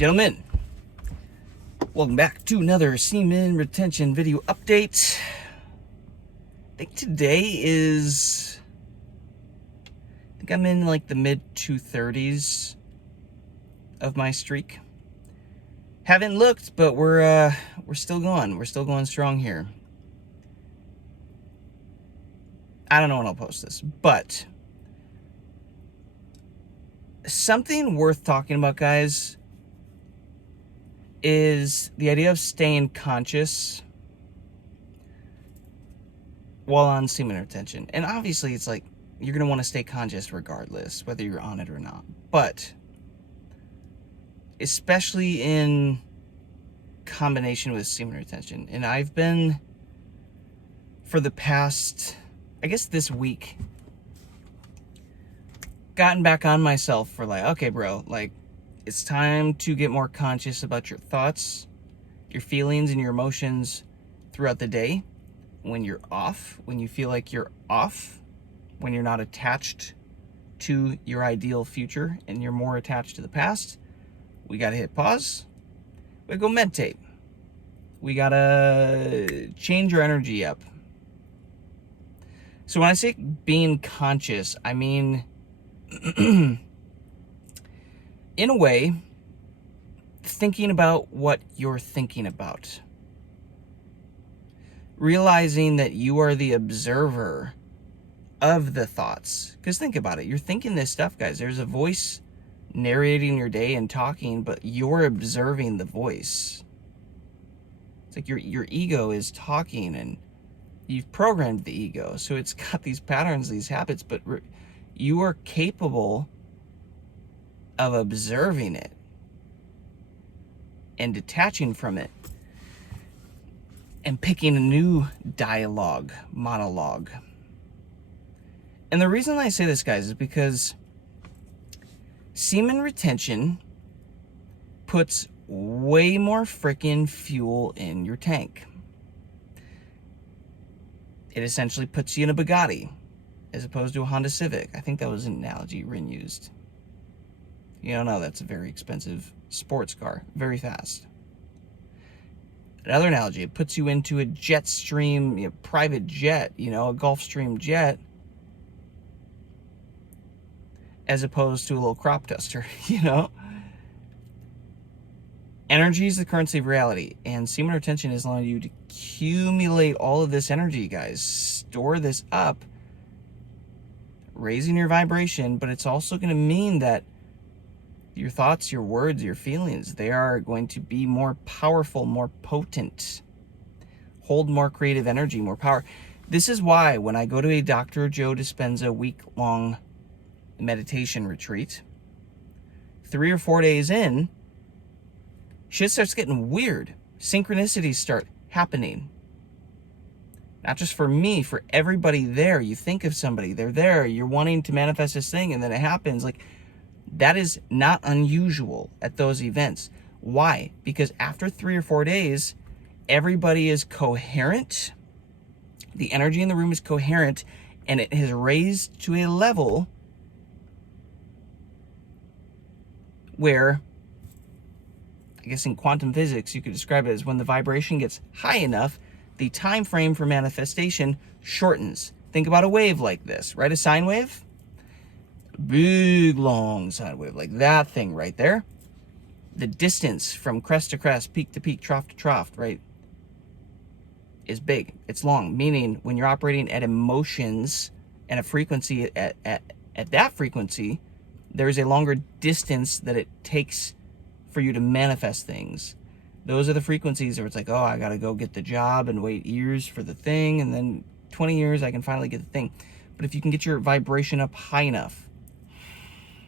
Gentlemen, welcome back to another semen retention video update. I think today is, I'm in like the mid 230s of my streak. Haven't looked, but we're still going. We're still going strong here. I don't know when I'll post this, but something worth talking about, guys, is the idea of staying conscious while on semen retention. And obviously it's like you're going to want to stay conscious regardless whether you're on it or not, but especially in combination with semen retention. And I've been, for the past, I guess this week, gotten back on myself for like, okay bro, like it's time to get more conscious about your thoughts, your feelings, and your emotions throughout the day. When you're off, when you feel like you're off, when you're not attached to your ideal future and you're more attached to the past, we gotta hit pause. We gotta go meditate. We gotta change your energy up. So when I say being conscious, I mean, in a way, thinking about what you're thinking about. Realizing that you are the observer of the thoughts. Because think about it. You're thinking this stuff, guys. There's a voice narrating your day and talking, but you're observing the voice. It's like your ego is talking, and you've programmed the ego. So it's got these patterns, these habits, but you are capable of observing it and detaching from it and picking a new dialogue, monologue. And the reason I say this, guys, is because semen retention puts way more freaking fuel in your tank. It essentially puts you in a Bugatti as opposed to a Honda Civic. I think that was an analogy Rin used. You don't know, that's a very expensive sports car, very fast. Another analogy, it puts you into a jet stream, private jet, a Gulfstream jet, as opposed to a little crop duster, Energy is the currency of reality, and semen retention is allowing you to accumulate all of this energy, guys. Store this up, raising your vibration, but it's also going to mean that your thoughts, your words, your feelings, they are going to be more powerful, more potent, hold more creative energy, more power. This is why when I go to a Dr. Joe Dispenza week-long meditation retreat, 3 or 4 days in, shit starts getting weird. Synchronicities start happening. Not just for me, for everybody there. You think of somebody, they're there, you're wanting to manifest this thing, and then it happens. Like, that is not unusual at those events. Why? Because after 3 or 4 days, everybody is coherent. The energy in the room is coherent, and it has raised to a level where, I guess in quantum physics, you could describe it as when the vibration gets high enough, the time frame for manifestation shortens. Think about a wave like this, right? A sine wave? Big long sine wave, like that thing right there. The distance from crest to crest, peak to peak, trough to trough, right, is big. It's long, meaning when you're operating at emotions and a frequency at that frequency, there's a longer distance that it takes for you to manifest things. Those are the frequencies where it's like, oh, I gotta go get the job and wait years for the thing, and then 20 years I can finally get the thing. But if you can get your vibration up high enough,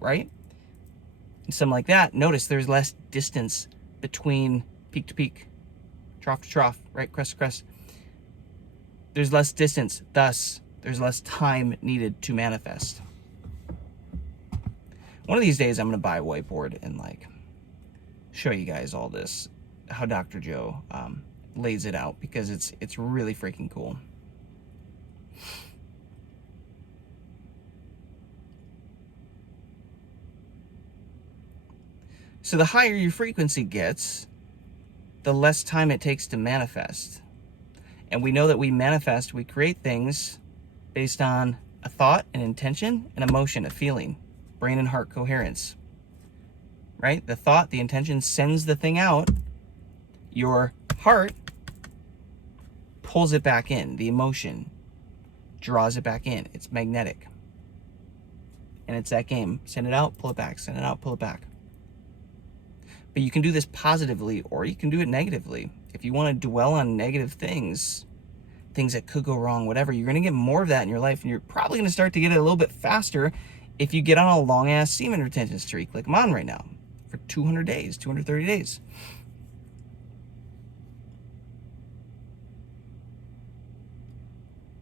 right? And something like that, notice there's less distance between peak to peak, trough to trough, right? Crest to crest. There's less distance, thus there's less time needed to manifest. One of these days I'm gonna buy a whiteboard and like show you guys all this, how Dr. Joe lays it out, because it's really freaking cool. So the higher your frequency gets, the less time it takes to manifest. And we know that we create things based on a thought, an intention, an emotion, a feeling, brain and heart coherence, right? The thought, the intention sends the thing out. Your heart pulls it back in. The emotion draws it back in. It's magnetic. And it's that game. Send it out, pull it back. Send it out, pull it back. But you can do this positively, or you can do it negatively. If you want to dwell on negative things that could go wrong, whatever, you're going to get more of that in your life, and you're probably going to start to get it a little bit faster if you get on a long-ass semen retention streak like I'm on right now for 200 days, 230 days.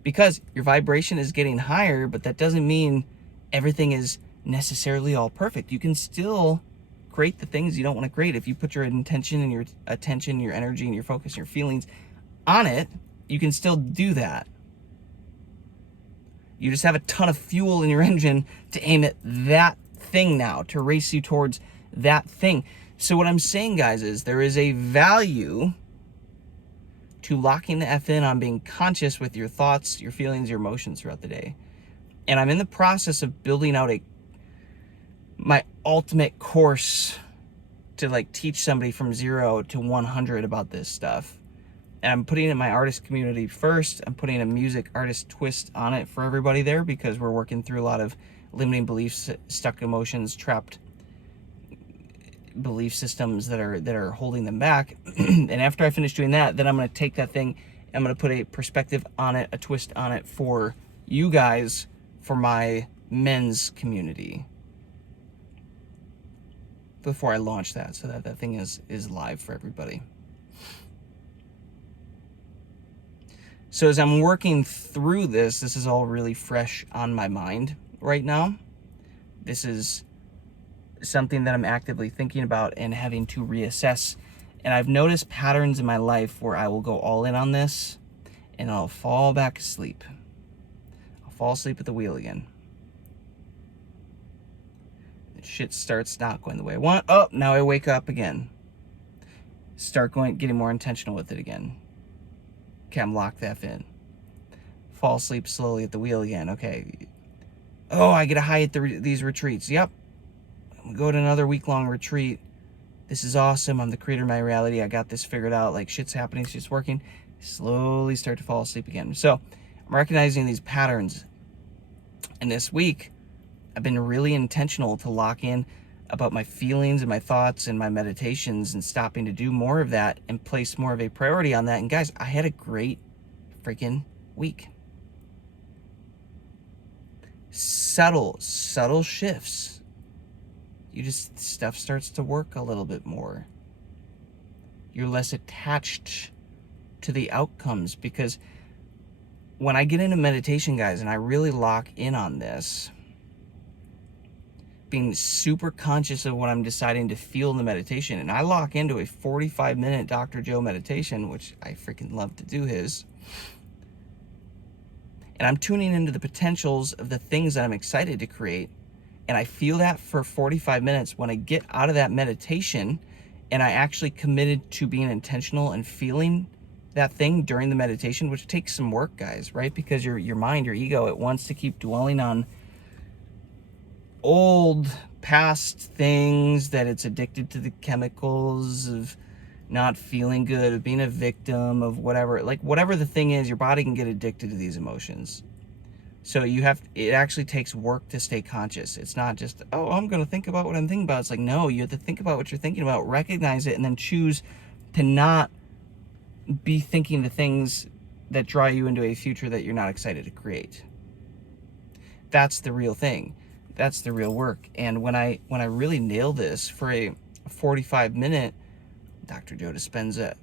Because your vibration is getting higher, but that doesn't mean everything is necessarily all perfect. You can still create the things you don't want to create. If you put your intention and your attention, your energy and your focus, your feelings on it, you can still do that. You just have a ton of fuel in your engine to aim at that thing now, to race you towards that thing. So what I'm saying, guys, is there is a value to locking the F in on being conscious with your thoughts, your feelings, your emotions throughout the day. And I'm in the process of building out my ultimate course to like teach somebody from 0 to 100 about this stuff. And I'm putting it in my artist community first. I'm putting a music artist twist on it for everybody there, because we're working through a lot of limiting beliefs, stuck emotions, trapped belief systems that are holding them back. And after I finish doing that, then I'm going to take that thing, I'm going to put a perspective on it, a twist on it for you guys, for my men's community, before I launch that, so that thing is live for everybody. So as I'm working through this is all really fresh on my mind right now. This is something that I'm actively thinking about and having to reassess. And I've noticed patterns in my life where I will go all in on this and I'll fall back asleep. I'll fall asleep at the wheel again. Shit starts not going the way I want. Oh, now I wake up again. Start getting more intentional with it again. Okay, I'm locked the F in. Fall asleep slowly at the wheel again. Okay. Oh, I get a high at these retreats. Yep. I'm gonna go to another week-long retreat. This is awesome. I'm the creator of my reality. I got this figured out. Like, shit's happening, shit's working. Slowly start to fall asleep again. So I'm recognizing these patterns. And this week, I've been really intentional to lock in about my feelings and my thoughts and my meditations, and stopping to do more of that and place more of a priority on that. And guys, I had a great freaking week. Subtle shifts. Stuff starts to work a little bit more. You're less attached to the outcomes, because when I get into meditation, guys, and I really lock in on this, being super conscious of what I'm deciding to feel in the meditation, and I lock into a 45-minute Dr. Joe meditation, which I freaking love to do his, and I'm tuning into the potentials of the things that I'm excited to create, and I feel that for 45 minutes. When I get out of that meditation and I actually committed to being intentional and feeling that thing during the meditation, which takes some work, guys, right? Because your mind, your ego, it wants to keep dwelling on old past things, that it's addicted to the chemicals of not feeling good, of being a victim of whatever. Like, whatever the thing is, your body can get addicted to these emotions. So it actually takes work to stay conscious. It's not just, oh, I'm going to think about what I'm thinking about. It's like, no, you have to think about what you're thinking about, recognize it, and then choose to not be thinking the things that draw you into a future that you're not excited to create. That's the real thing. That's the real work. And when I really nail this for a 45-minute Dr. Joe Dispenza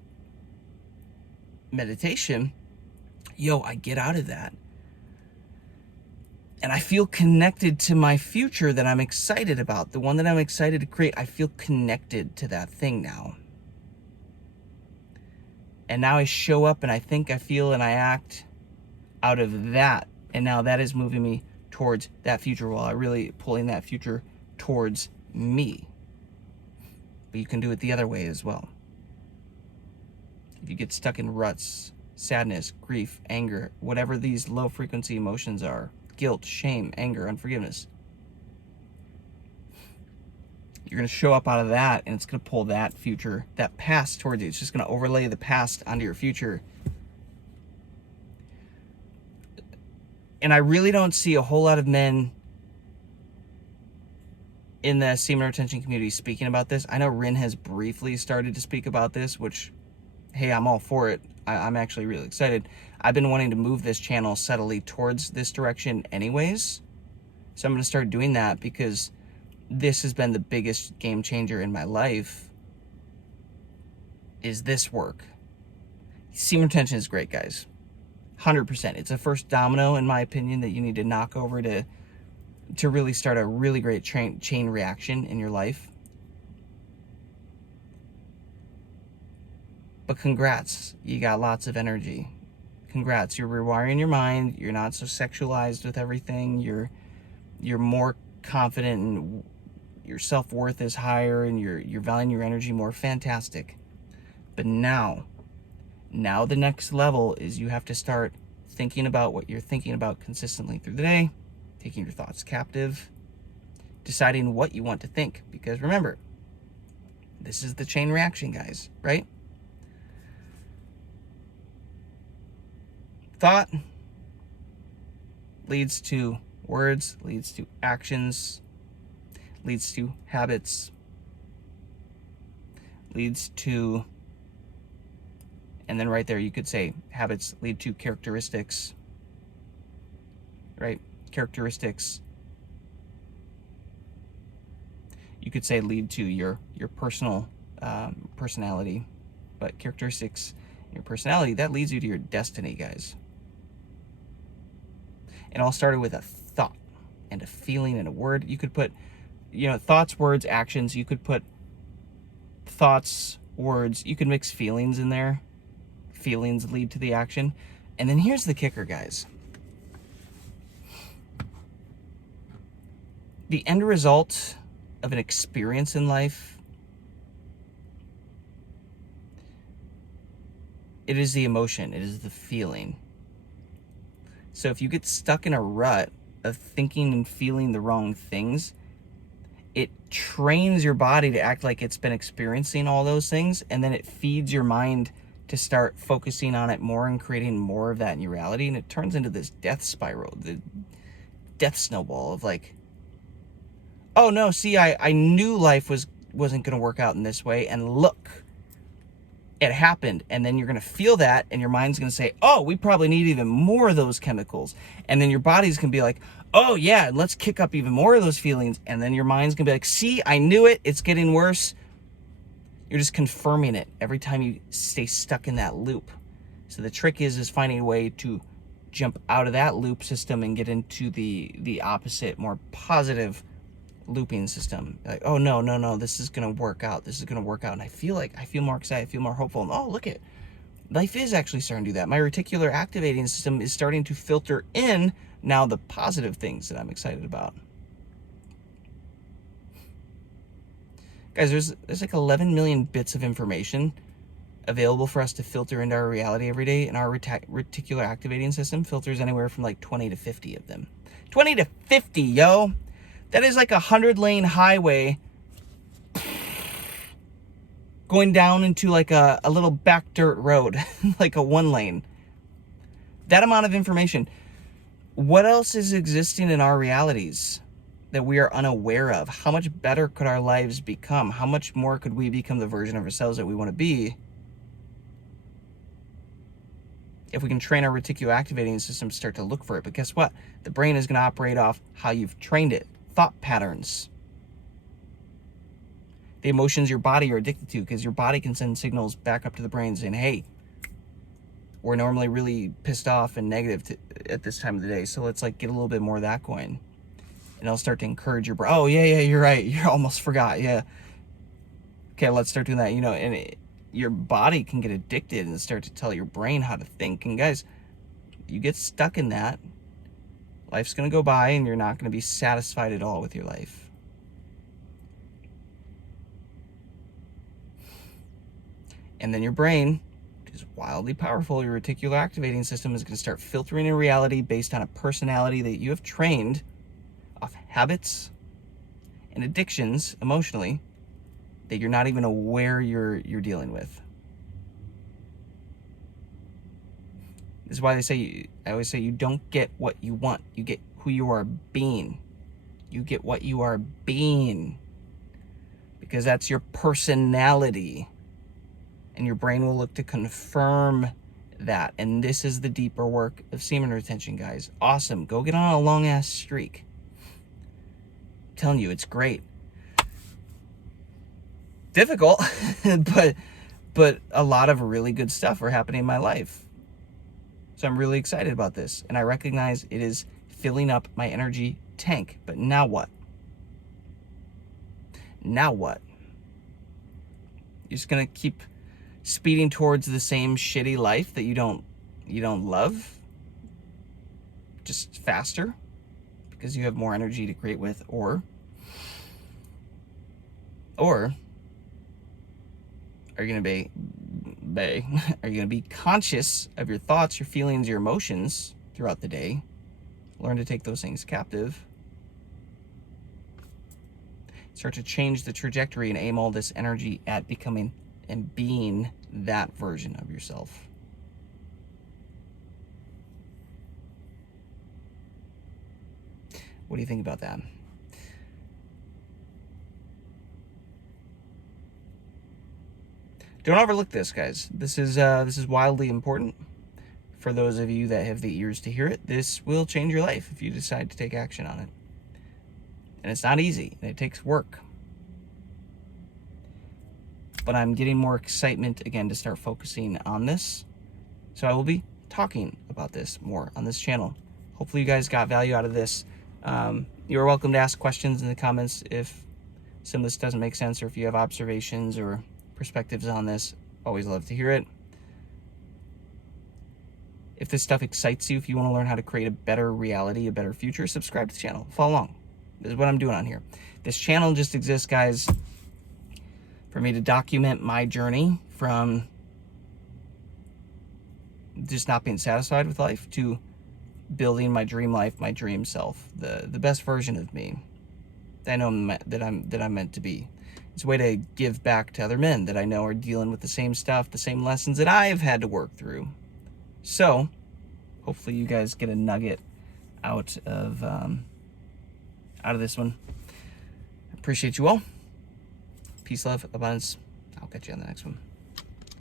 meditation, I get out of that. And I feel connected to my future that I'm excited about, the one that I'm excited to create. I feel connected to that thing now. And now I show up and I think, I feel, and I act out of that. And now that is moving me towards that future, while I really pulling that future towards me. But you can do it the other way as well. If you get stuck in ruts, sadness, grief, anger, whatever these low frequency emotions are, guilt, shame, anger, unforgiveness, you're going to show up out of that, and it's going to pull that future, that past towards you. It's just going to overlay the past onto your future. And I really don't see a whole lot of men in the semen retention community speaking about this. I know Rin has briefly started to speak about this, which, hey, I'm all for it. I'm actually really excited. I've been wanting to move this channel subtly towards this direction anyways. So I'm going to start doing that, because this has been the biggest game changer in my life, is this work. Semen retention is great, guys. 100%. It's the first domino, in my opinion, that you need to knock over to really start a really great chain reaction in your life. But congrats, you got lots of energy. Congrats, you're rewiring your mind. You're not so sexualized with everything. You're more confident, and your self-worth is higher, and you're valuing your energy more. Fantastic. But now the next level is you have to start thinking about what you're thinking about consistently through the day, taking your thoughts captive, deciding what you want to think. Because remember, this is the chain reaction, guys, right? Thought leads to words, leads to actions, leads to habits, leads to, and then right there you could say habits lead to characteristics, right? Characteristics, you could say, lead to your personal personality, but characteristics, your personality, that leads you to your destiny, guys. It all started with a thought and a feeling and a word. You could put, thoughts, words, actions. You could put thoughts, words. You could mix feelings in there. Feelings lead to the action. And then here's the kicker, guys. The end result of an experience in life, it is the emotion. It is the feeling. So if you get stuck in a rut of thinking and feeling the wrong things, it trains your body to act like it's been experiencing all those things, and then it feeds your mind to start focusing on it more and creating more of that in your reality, and it turns into this death spiral, the death snowball of like, oh no, see, I knew life wasn't going to work out in this way, and look, it happened. And then you're going to feel that, and your mind's going to say, oh, we probably need even more of those chemicals. And then your body's going to be like, oh yeah, let's kick up even more of those feelings. And then your mind's going to be like, see, I knew it, it's getting worse. You're just confirming it every time you stay stuck in that loop. So the trick is finding a way to jump out of that loop system and get into the opposite, more positive looping system. Like, oh no, this is gonna work out. This is gonna work out. And I feel more excited, I feel more hopeful. And oh, look it, life is actually starting to do that. My reticular activating system is starting to filter in now the positive things that I'm excited about. Guys, there's like 11 million bits of information available for us to filter into our reality every day, and our reticular activating system filters anywhere from like 20 to 50 of them. 20 to 50, yo! That is like a 100-lane highway going down into like a little back dirt road, like a 1-lane. That amount of information. What else is existing in our realities that we are unaware of? How much better could our lives become? How much more could we become the version of ourselves that we want to be if we can train our reticular activating system to start to look for it? But guess what? The brain is going to operate off how you've trained it. Thought patterns. The emotions your body are addicted to, because your body can send signals back up to the brain saying, hey, we're normally really pissed off and negative at this time of the day, so let's like get a little bit more of that going. And it'll start to encourage your brain. Oh yeah, you're right. You almost forgot. Yeah. Okay, let's start doing that. And your body can get addicted and start to tell your brain how to think. And guys, you get stuck in that, life's going to go by and you're not going to be satisfied at all with your life. And then your brain, which is wildly powerful, your reticular activating system is going to start filtering in reality based on a personality that you have trained off habits and addictions emotionally that you're not even aware you're dealing with. This is why I always say you don't get what you want, you get who you are being. You get what you are being, because that's your personality, and your brain will look to confirm that. And this is the deeper work of semen retention, guys. Awesome. Go get on a long ass streak. I'm telling you, it's great. Difficult, but a lot of really good stuff are happening in my life. So I'm really excited about this, and I recognize it is filling up my energy tank. But now what? Now what? You're just gonna keep speeding towards the same shitty life that you don't love, just faster because you have more energy to create with, or are you gonna be are you gonna be conscious of your thoughts, your feelings, your emotions throughout the day? Learn to take those things captive. Start to change the trajectory and aim all this energy at becoming and being that version of yourself. What do you think about that? Don't overlook this, guys. This is wildly important. For those of you that have the ears to hear it, this will change your life if you decide to take action on it. And it's not easy, and it takes work. But I'm getting more excitement again to start focusing on this. So I will be talking about this more on this channel. Hopefully you guys got value out of this. You're welcome to ask questions in the comments if some of this doesn't make sense, or if you have observations or perspectives on this. Always love to hear it. If this stuff excites you, if you want to learn how to create a better reality, a better future, subscribe to the channel. Follow along. This is what I'm doing on here. This channel just exists, guys, for me to document my journey from just not being satisfied with life to building my dream life, my dream self, the best version of me that I know that I'm meant to be. It's a way to give back to other men that I know are dealing with the same stuff, the same lessons that I've had to work through. So, hopefully you guys get a nugget out of this one. I appreciate you all. Peace, love, abundance. I'll catch you on the next one.